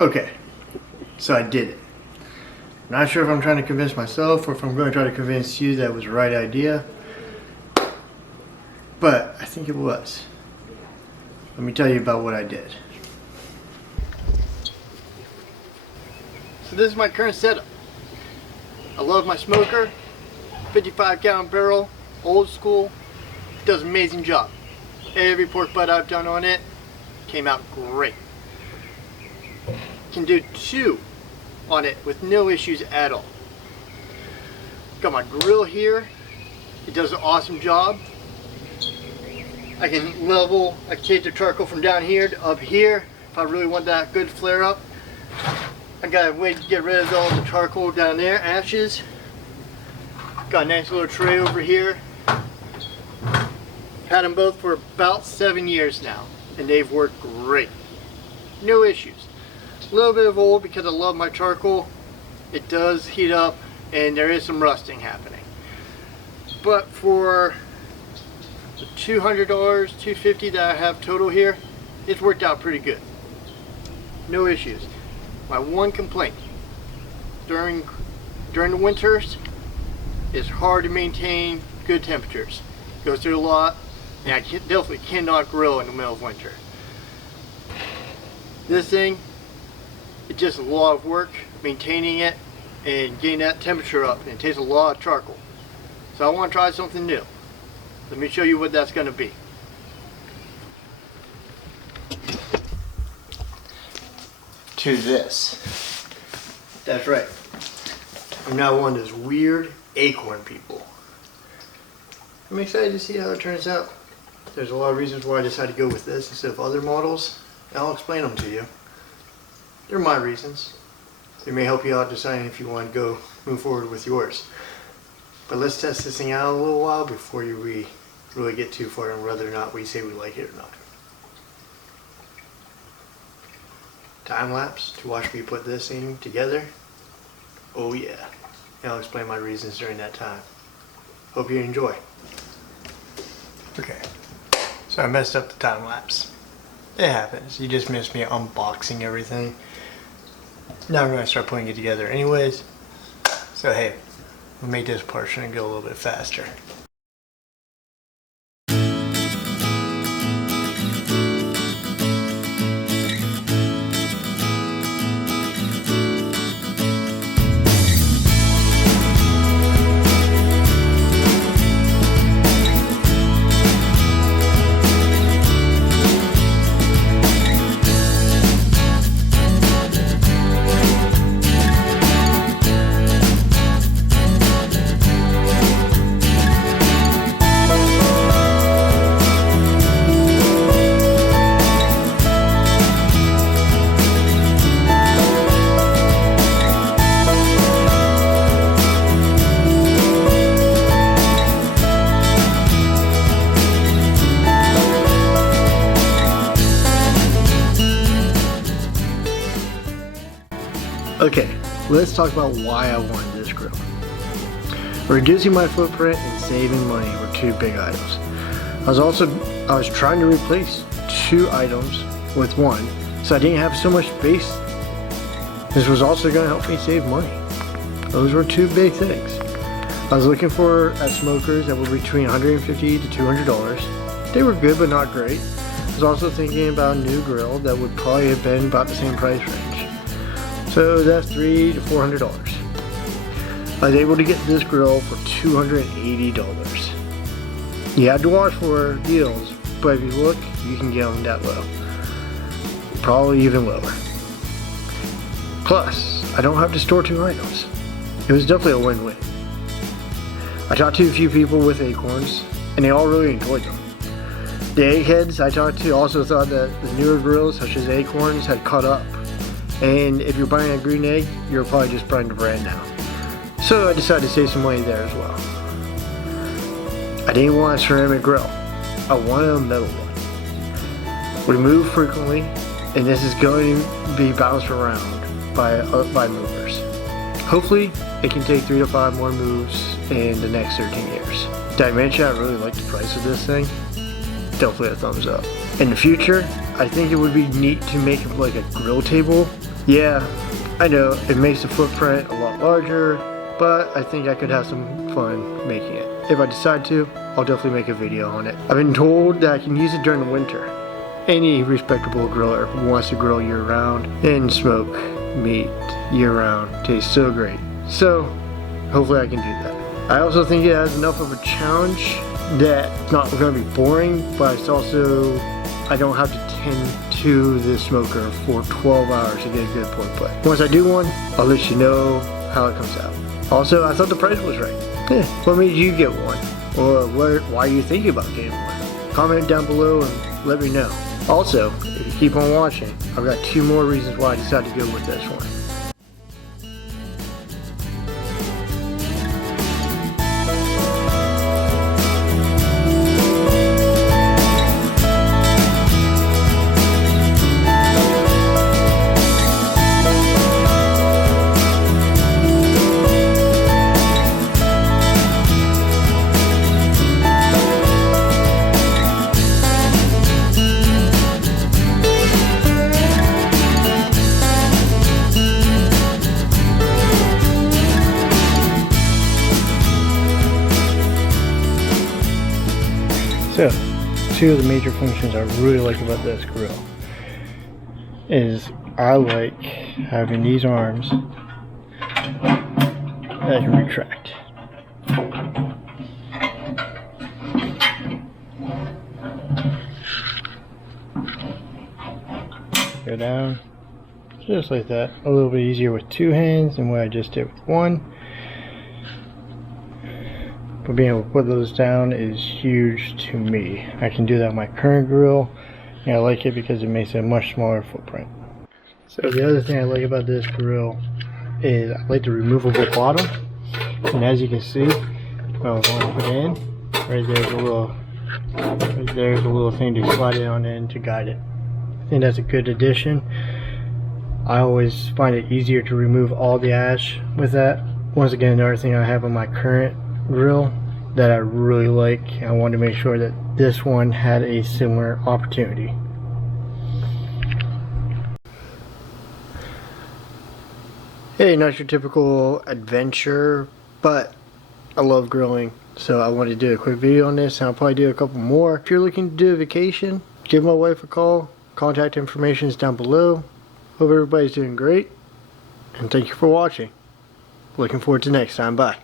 Okay, so I did it. Not sure if I'm trying to convince myself or if I'm going to try to convince you that it was the right idea, but I think it was. Let me tell you about what I did. So this is my current setup. I love my smoker, 55-gallon barrel, old school, does an amazing job. Every pork butt I've done on it came out great. Can do 2 on it with no issues at all. Got my grill here, it does an awesome job. I can take the charcoal from down here to up here if I really want that good flare up. I got a way to get rid of all the charcoal down there, ashes. Got a nice little tray over here. Had them both for about 7 years now, and they've worked great. No issues. A little bit of old because I love my charcoal. It does heat up, and there is some rusting happening. But for the $200, $250 that I have total here, it's worked out pretty good. No issues. My one complaint during the winters, it's hard to maintain good temperatures. Goes through a lot, and I definitely cannot grill in the middle of winter. This thing, it's just a lot of work maintaining it and getting that temperature up, and it takes a lot of charcoal. So I want to try something new. Let me show you what that's going to be. To this. That's right. I'm now one of those weird acorn people. I'm excited to see how it turns out. There's a lot of reasons why I decided to go with this instead of other models. I'll explain them to you. They're my reasons. They may help you out deciding if you want to move forward with yours. But let's test this thing out a little while before we really get too far on whether or not we say we like it or not. Time lapse to watch me put this thing together. Oh yeah. And I'll explain my reasons during that time. Hope you enjoy. Okay, so I messed up the time lapse. It happens. You just missed me unboxing everything. Now I'm going to start putting it together anyways. So hey, we'll make this portion go a little bit faster. Okay, let's talk about why I wanted this grill. Reducing my footprint and saving money were 2 big items. I was trying to replace 2 items with 1, so I didn't have so much space. This was also going to help me save money. Those were 2 big things. I was looking for smokers that were between $150 to $200. They were good but not great. I was also thinking about a new grill that would probably have been about the same price range. So that's $300 to $400. I was able to get this grill for $280. You had to watch for deals, but if you look, you can get them that low. Probably even lower. Plus, I don't have to store 2 items. It was definitely a win-win. I talked to a few people with Akorns, and they all really enjoyed them. The eggheads I talked to also thought that the newer grills, such as Akorns, had caught up. And if you're buying a green egg, you're probably just buying the brand now. So I decided to save some money there as well. I didn't want a ceramic grill. I wanted a metal one. We move frequently, and this is going to be bounced around by movers. Hopefully, it can take 3 to 5 more moves in the next 13 years. Did I mention I really like the price of this thing? Definitely a thumbs up. In the future, I think it would be neat to make like a grill table Yeah, I know it makes the footprint a lot larger, but I think I could have some fun making it. If I decide to, I'll definitely make a video on it. I've been told that I can use it during the winter. Any respectable griller wants to grill year round and smoke meat year round. Tastes so great. So hopefully I can do that. I also think it has enough of a challenge that it's not going to be boring, but it's also, I don't have to tend to the smoker for 12 hours to get a good pork butt. Once I do one, I'll let you know how it comes out. Also, I thought the price was right. What made you get one? Or why are you thinking about getting one? Comment down below and let me know. Also, if you keep on watching, I've got 2 more reasons why I decided to go with this one. So, 2 of the major functions I really like about this grill is I like having these arms that I can retract. Go down, just like that. A little bit easier with 2 hands than what I just did with 1. But being able to put those down is huge to me. I can do that on my current grill, and I like it because it makes a much smaller footprint. So the other thing I like about this grill is I like the removable bottom. And as you can see, when I want to put it in, right there's a little thing to slide it on in to guide it. I think that's a good addition. I always find it easier to remove all the ash with that. Once again, another thing I have on my current grill that I really like. I wanted to make sure that this one had a similar opportunity. Hey, not your typical adventure, but I love grilling, so I wanted to do a quick video on this, and I'll probably do a couple more. If you're looking to do a vacation, give my wife a call. Contact information is down below. Hope everybody's doing great, and thank you for watching. Looking forward to next time. Bye.